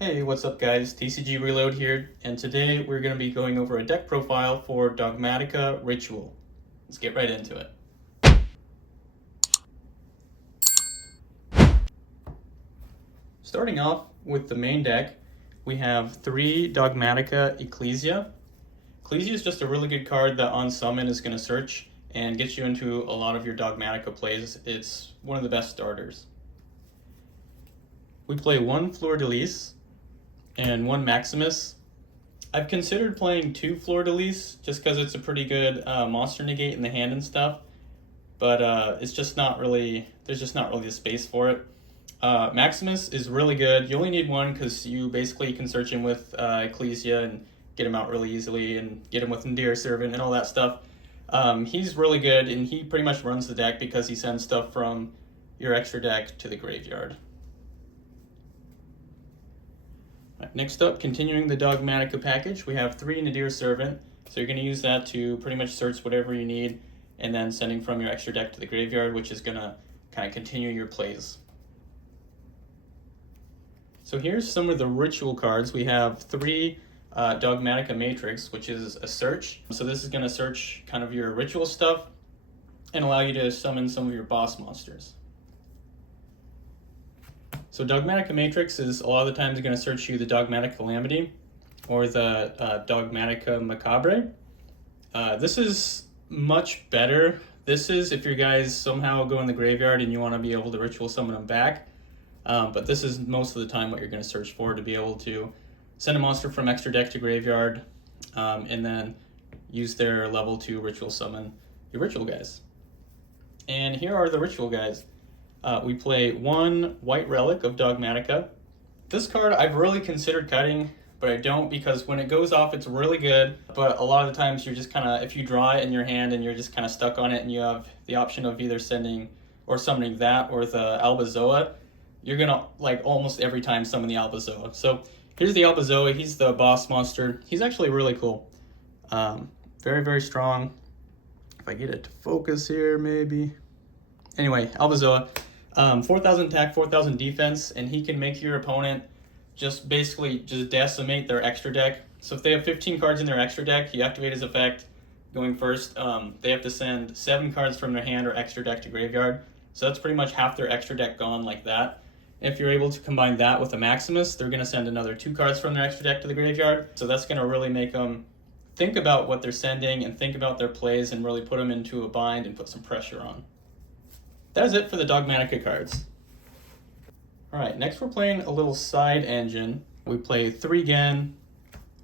Hey, what's up guys? TCG Reload here, and today we're going to be going over a deck profile for Dogmatica Ritual. Let's get right into it. Starting off with the main deck, we have 3 Dogmatica Ecclesia. Ecclesia is just a really good card that on summon is going to search and get you into a lot of your Dogmatica plays. It's one of the best starters. We play 1 Fleur-de-Lis and 1 Maximus. I've considered playing 2 Fleur-de-Lis just because it's a pretty good monster negate in the hand and stuff, but it's just not really, there's just not really the space for it. Maximus is really good. You only need 1 because you basically can search him with Ecclesia and get him out really easily and get him with Endear Servant and all that stuff. He's really good, and he pretty much runs the deck because he sends stuff from your extra deck to the graveyard. Next up, continuing the Dogmatica package, we have 3 Nadir Servant. So you're going to use that to pretty much search whatever you need, and then sending from your extra deck to the graveyard, which is going to kind of continue your plays. So here's some of the ritual cards. We have 3 Dogmatica Matrix, which is a search. So this is going to search kind of your ritual stuff and allow you to summon some of your boss monsters. So Dogmatica Matrix is a lot of the times going to search you the Dogmatic Calamity or the Dogmatica Macabre. This is much better. This is if your guys somehow go in the graveyard and you want to be able to ritual summon them back. But this is most of the time what you're going to search for, to be able to send a monster from extra deck to graveyard and then use their level to ritual summon your ritual guys. And here are the ritual guys. We play 1 White Relic of Dogmatica. This card I've really considered cutting, but I don't, because when it goes off it's really good, but a lot of the times you're just kind of, if you draw it in your hand and you're just kind of stuck on it and you have the option of either sending or summoning that or the Albazoa, you're gonna like almost every time summon the Albazoa. So here's the Albazoa. He's the boss monster. He's actually really cool. Very, very strong. If I get it to focus here, maybe. Anyway, Albazoa. 4,000 attack, 4,000 defense, and he can make your opponent just basically just decimate their extra deck. So if they have 15 cards in their extra deck, you activate his effect going first. They have to send 7 cards from their hand or extra deck to graveyard. So that's pretty much half their extra deck gone like that. If you're able to combine that with a Maximus, they're going to send another 2 cards from their extra deck to the graveyard. So that's going to really make them think about what they're sending and think about their plays and really put them into a bind and put some pressure on. That is it for the Dogmatica cards. Alright, next we're playing a little side engine. We play 3 Gen,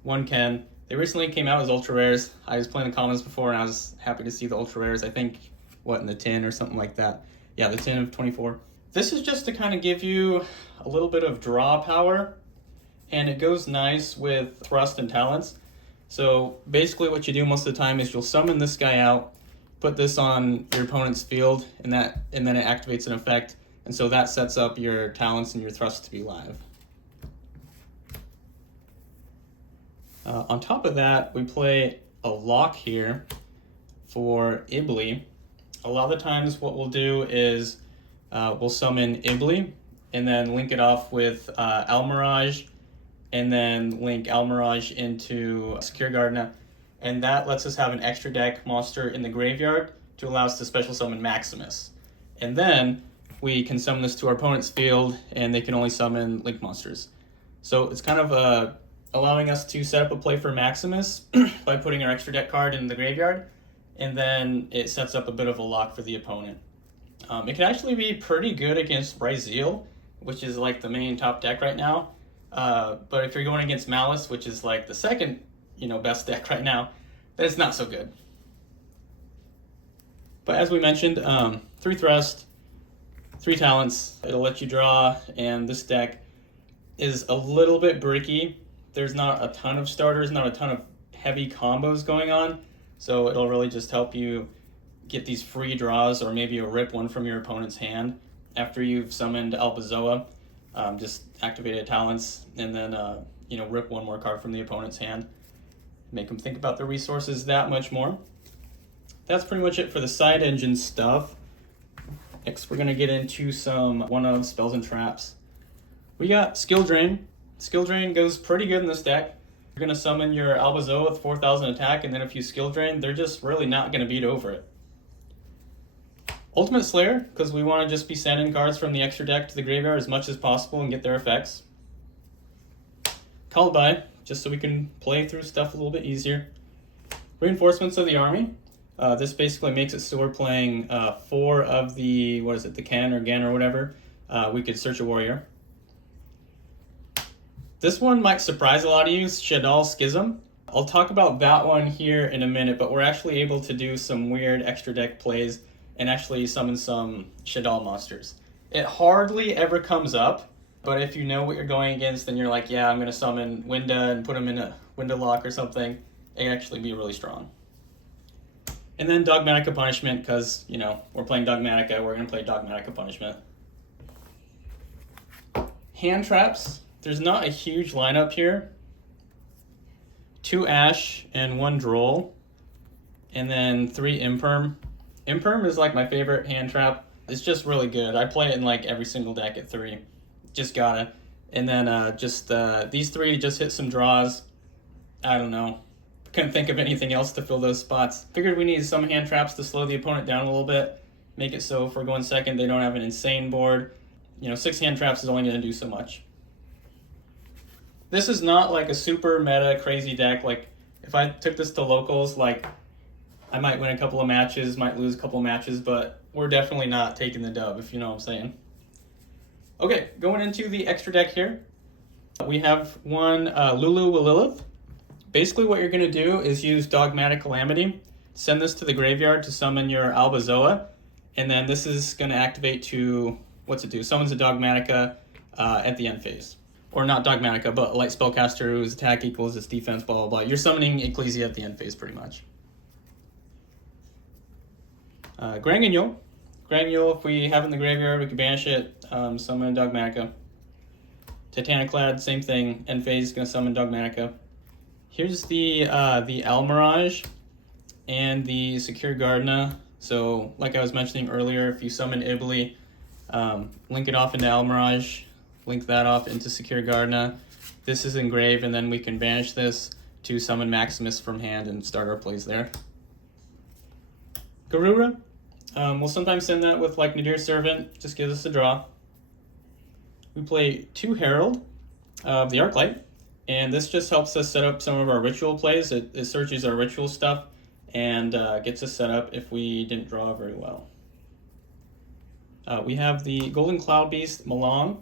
1 Ken. They recently came out as ultra rares. I was playing the commons before and I was happy to see the ultra rares. I think, in the 10 or something like that. Yeah, the 10 of 24. This is just to kind of give you a little bit of draw power, and it goes nice with thrust and talents. So basically what you do most of the time is you'll summon this guy out, put this on your opponent's field, and then it activates an effect, and so that sets up your talents and your thrust to be live. On top of that, we play a lock here for Ibli. A lot of the times what we'll do is we'll summon Ibli and then link it off with Almirage, and then link Almirage into Secure Gardener. And that lets us have an extra deck monster in the graveyard to allow us to special summon Maximus. And then we can summon this to our opponent's field, and they can only summon link monsters. So it's kind of allowing us to set up a play for Maximus by putting our extra deck card in the graveyard, and then it sets up a bit of a lock for the opponent. It can actually be pretty good against Ryzeal, which is like the main top deck right now. But if you're going against Malice, which is like the second best deck right now, then it's not so good. But as we mentioned, 3 thrust, 3 talents, it'll let you draw, and this deck is a little bit bricky. There's not a ton of starters, not a ton of heavy combos going on, so it'll really just help you get these free draws, or maybe a rip one from your opponent's hand after you've summoned Albazoa. Just activate talents, and then rip one more card from the opponent's hand. Make them think about their resources that much more. That's pretty much it for the side engine stuff. Next, we're going to get into some one-of spells and traps. We got Skill Drain. Skill Drain goes pretty good in this deck. You're going to summon your Albazoa with 4,000 attack, and then if you Skill Drain, they're just really not going to beat over it. Ultimate Slayer, because we want to just be sending cards from the extra deck to the graveyard as much as possible and get their effects. Called By, just so we can play through stuff a little bit easier. Reinforcements of the Army. This basically makes it so we're playing 4 of the, the Ken or Gen or whatever. We could search a warrior. This one might surprise a lot of you, Shaddoll Schism. I'll talk about that one here in a minute, but we're actually able to do some weird extra deck plays and actually summon some Shaddoll monsters. It hardly ever comes up, but if you know what you're going against, then you're like, yeah, I'm going to summon Winda and put him in a Winda lock or something. It can actually be really strong. And then Dogmatica Punishment, because, you know, we're playing Dogmatica, we're going to play Dogmatica Punishment. Hand traps. There's not a huge lineup here. 2 Ash and 1 Droll. And then 3 Imperm. Imperm is like my favorite hand trap. It's just really good. I play it in like every single deck at 3. Just gotta. And then these 3 just hit some draws. I don't know. Couldn't think of anything else to fill those spots. Figured we need some hand traps to slow the opponent down a little bit. Make it so if we're going second, they don't have an insane board. You know, 6 hand traps is only going to do so much. This is not like a super meta crazy deck. Like, if I took this to locals, like, I might win a couple of matches, might lose a couple of matches, but we're definitely not taking the dub, if you know what I'm saying. Okay, going into the extra deck here. We have one Lulu Lilith. Basically what you're going to do is use Dogmatic Calamity, send this to the graveyard to summon your Albazoa, and then this is going to activate to, what's it do? Summons a Dogmatica at the end phase. Or not Dogmatica, but Light Spellcaster whose attack equals its defense, blah, blah, blah. You're summoning Ecclesia at the end phase, pretty much. Yugioh. Yugioh, if we have it in the graveyard, we can banish it, summon a Dogmatica. Titaniclad, same thing, end phase, going to summon Dogmatica. Here's the Almirage and the Secure Gardna. So, like I was mentioning earlier, if you summon Ibli, link it off into Almirage, link that off into Secure Gardna. This is engraved, and then we can banish this to summon Maximus from hand and start our plays there. Garura, we'll sometimes send that with like Nadir Servant, just gives us a draw. We play 2 Herald of the Arclight, and this just helps us set up some of our ritual plays. It searches our ritual stuff and gets us set up if we didn't draw very well. We have the Golden Cloud Beast Malong,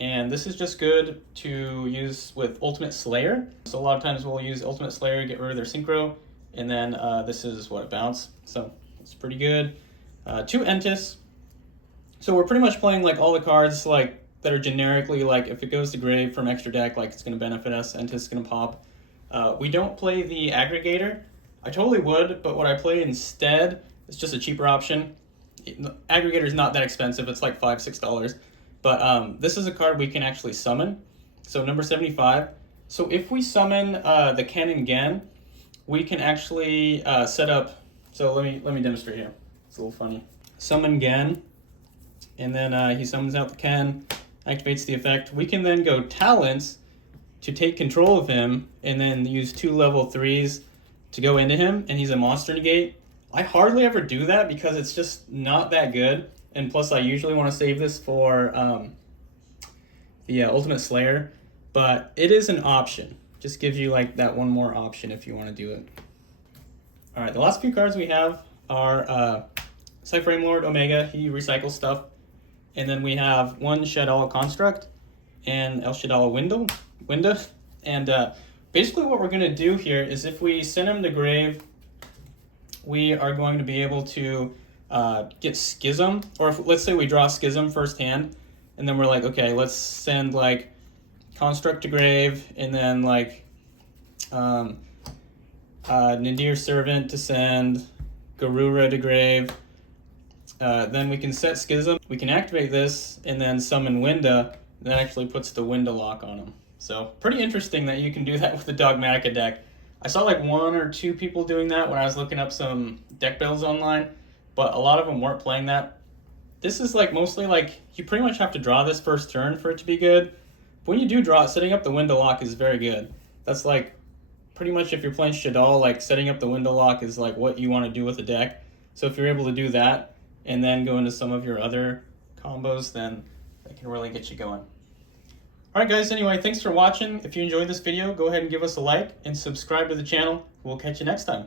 and this is just good to use with Ultimate Slayer. So a lot of times we'll use Ultimate Slayer to get rid of their synchro, and then this is what it bounce. So it's pretty good. 2 Entis. So we're pretty much playing like all the cards like that are generically like if it goes to grave from extra deck, like it's going to benefit us. Entis is going to pop. We don't play the Aggregator. I totally would, but what I play instead is just a cheaper option. Aggregator is not that expensive. It's like $5, $6. But this is a card we can actually summon. So number 75. So if we summon the Ken and Gen, we can actually set up. So let me demonstrate here. It's a little funny. Summon Gen, and then he summons out the Ken, activates the effect. We can then go Talents to take control of him, and then use 2 level 3s to go into him, and he's a monster negate. I hardly ever do that because it's just not that good. And plus, I usually want to save this for the Ultimate Slayer. But it is an option. Just gives you like that one more option if you want to do it. All right, the last few cards we have are Cyframe Lord Omega. He recycles stuff. And then we have 1 Shaddoll Construct and El Shaddoll Winda. And basically what we're going to do here is if we send him to grave, we are going to be able to get Schism, or if, let's say we draw Schism first hand, and then we're like, okay, let's send like Construct to grave, and then like Nadir Servant to send Garura to grave. Then we can set Schism, we can activate this, and then summon Winda, and that actually puts the Winda lock on him. So pretty interesting that you can do that with the Dogmatica deck. I saw like 1 or 2 people doing that when I was looking up some deck builds online, but a lot of them weren't playing that. This is like mostly like you pretty much have to draw this first turn for it to be good, when you do draw it, setting up the window lock is very good. That's like pretty much if you're playing Shaddoll, like setting up the window lock is like what you want to do with the deck. So if you're able to do that and then go into some of your other combos, then that can really get you going. Alright guys, anyway, thanks for watching. If you enjoyed this video, go ahead and give us a like and subscribe to the channel. We'll catch you next time.